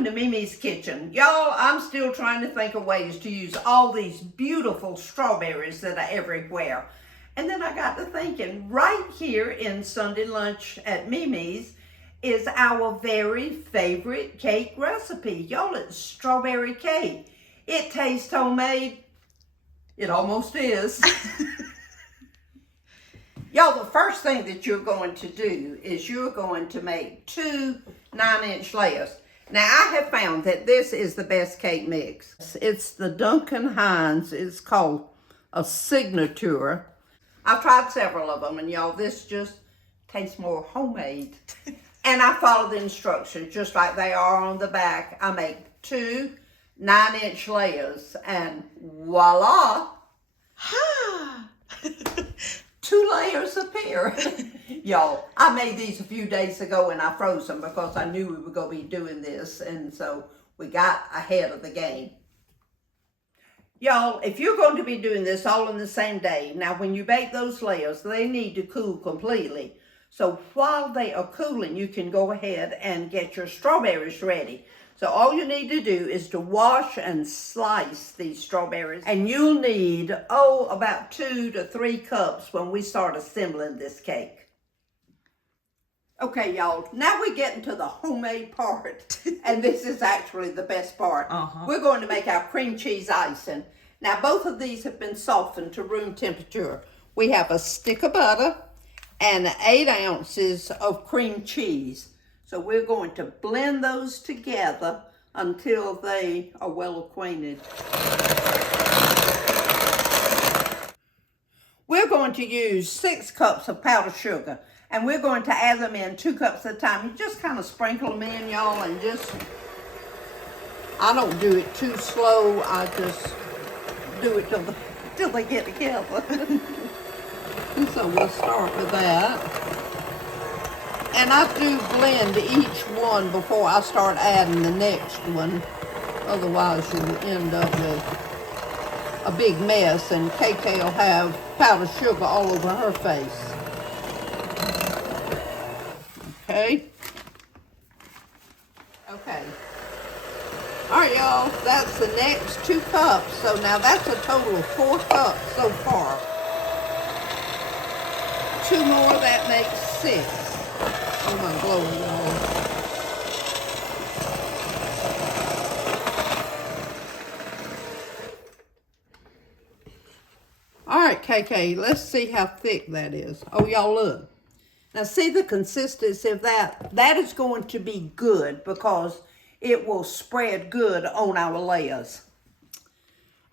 Welcome to MeMe's Kitchen. Y'all, I'm still trying to think of ways to use all these beautiful strawberries that are everywhere. And then I got to thinking, right here in Sunday lunch at MeMe's is our very favorite cake recipe. Y'all, it's strawberry cake. It tastes homemade. It almost is. Y'all, the first thing that you're going to do is you're going to make 2 9-inch layers. Now, I have found that this is the best cake mix. It's the Duncan Hines. It's called a Signature. I've tried several of them, and y'all, this just tastes more homemade. And I follow the instructions just like they are on the back. I make 2 9-inch layers, and voila! 2 layers appear. Y'all, I made these a few days ago and I froze them because I knew we were going to be doing this, and so we got ahead of the game. Y'all, if you're going to be doing this all in the same day, now when you bake those layers, they need to cool completely. So while they are cooling, you can go ahead and get your strawberries ready. So all you need to do is to wash and slice these strawberries. And you'll need, about 2 to 3 cups when we start assembling this cake. Okay, y'all, now we're getting to the homemade part. And this is actually the best part. We're going to make our cream cheese icing. Now, both of these have been softened to room temperature. We have a stick of butter and 8 ounces of cream cheese. So we're going to blend those together until they are well acquainted. We're going to use 6 cups of powdered sugar, and we're going to add them in 2 cups at a time. You just kind of sprinkle them in, y'all, and I don't do it too slow. I just do it till they get together. And so we'll start with that. And I do blend each one before I start adding the next one. Otherwise, you'll end up with a big mess, and KK will have powdered sugar all over her face. Okay. Okay. All right, y'all. That's the next 2 cups. So now that's a total of 4 cups so far. 2 more, that makes 6. Oh my glory, y'all. All right, KK, let's see how thick that is. Oh, y'all look. Now see the consistency of that? That is going to be good because it will spread good on our layers.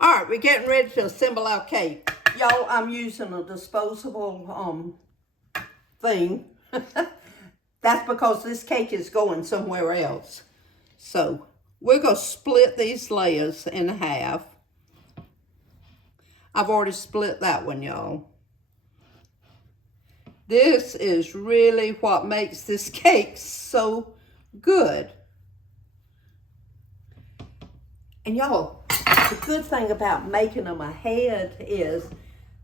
All right, we're getting ready to assemble our cake. Y'all, I'm using a disposable thing. That's because this cake is going somewhere else. So we're going to split these layers in half. I've already split that one, y'all. This is really what makes this cake so good. And y'all, the good thing about making them ahead is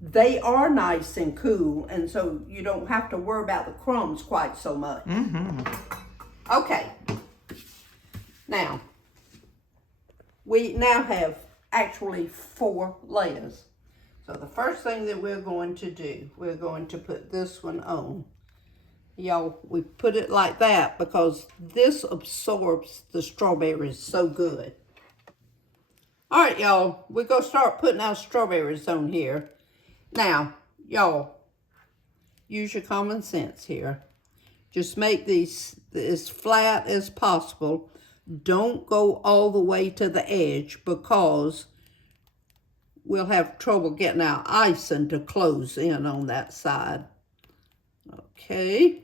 they are nice and cool, and so you don't have to worry about the crumbs quite so much. Okay. Now, we now have actually 4 layers. So the first thing that we're going to do, we're going to put this one on. Y'all, we put it like that because this absorbs the strawberries so good. All right, y'all, we're going to start putting our strawberries on here. Now, y'all, use your common sense here. Just make these as flat as possible. Don't go all the way to the edge because we'll have trouble getting our icing to close in on that side. Okay.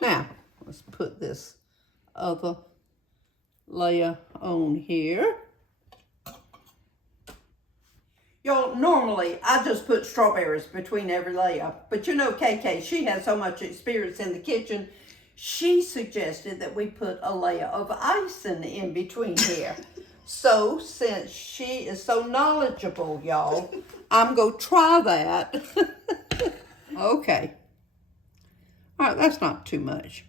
Now, let's put this other layer on here. Y'all, normally I just put strawberries between every layer, but you know KK, she has so much experience in the kitchen, she suggested that we put a layer of icing in between here. So since she is so knowledgeable, y'all, I'm going to try that. Okay. All right, that's not too much.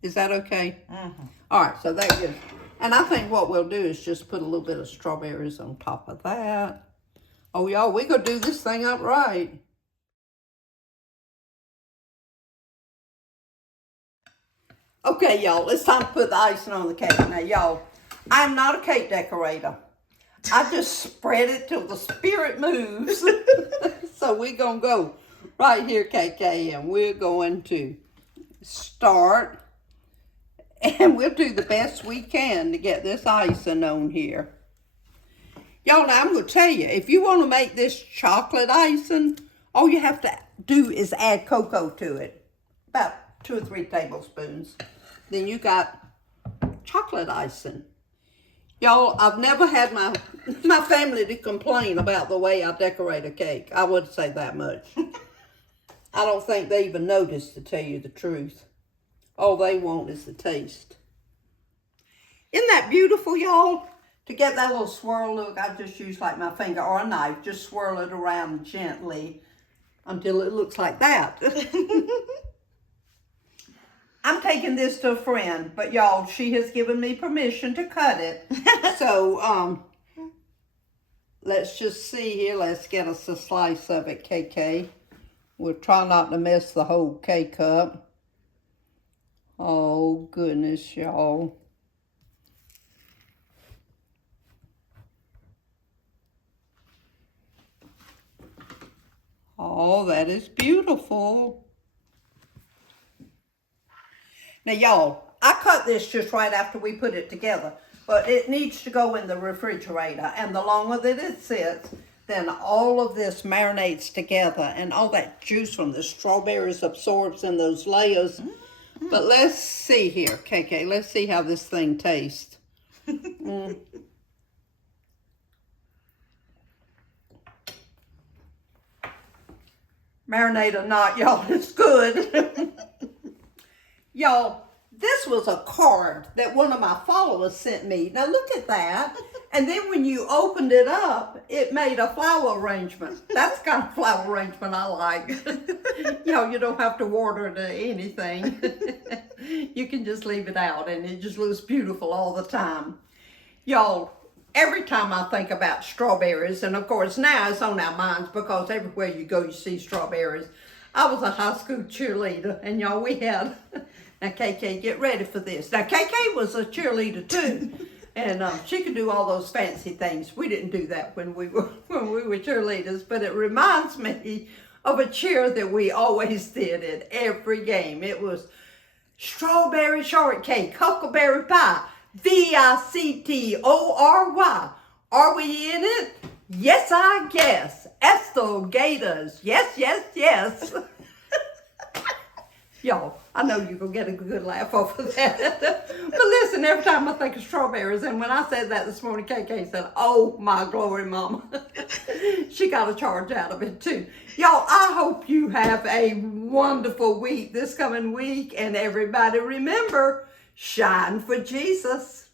Is that okay? Mm-hmm. All right, so that gives, and I think what we'll do is just put a little bit of strawberries on top of that. Oh, y'all, we gonna do this thing up right. Okay, y'all, it's time to put the icing on the cake. Now, y'all, I'm not a cake decorator. I just spread it till the spirit moves. So we're gonna go right here, KK, and we're going to start. And we'll do the best we can to get this icing on here. Y'all, now I'm going to tell you, if you want to make this chocolate icing, all you have to do is add cocoa to it. About 2 or 3 tablespoons. Then you got chocolate icing. Y'all, I've never had my family to complain about the way I decorate a cake. I would say that much. I don't think they even noticed, to tell you the truth. All they want is the taste. Isn't that beautiful, y'all? To get that little swirl look, I just use like my finger or a knife. Just swirl it around gently until it looks like that. I'm taking this to a friend, but y'all, she has given me permission to cut it. So, let's just see here. Let's get us a slice of it, KK. We'll try not to mess the whole cake up. Oh, goodness, y'all. Oh, that is beautiful. Now, y'all, I cut this just right after we put it together, but it needs to go in the refrigerator. And the longer that it sits, then all of this marinates together and all that juice from the strawberries absorbs in those layers. But let's see here, KK. Let's see how this thing tastes. Marinate or not, y'all, it's good. Y'all, this was a card that one of my followers sent me. Now look at that. And then when you opened it up, it made a flower arrangement. That's the kind of flower arrangement I like. Y'all, you don't have to water it or anything. You can just leave it out and it just looks beautiful all the time. Y'all, every time I think about strawberries, and of course now it's on our minds because everywhere you go you see strawberries. I was a high school cheerleader, and y'all, we had, now KK, get ready for this. Now KK was a cheerleader too, and she could do all those fancy things. We didn't do that when we were cheerleaders, but it reminds me of a cheer that we always did at every game. It was strawberry shortcake, huckleberry pie, VICTORY. Are we in it? Yes, I guess. Estel Gators. Yes, yes, yes. Y'all, I know you're going to get a good laugh off of that. But listen, every time I think of strawberries, and when I said that this morning, KK said, oh my glory, Mama. She got a charge out of it too. Y'all, I hope you have a wonderful week this coming week. And everybody remember, shine for Jesus.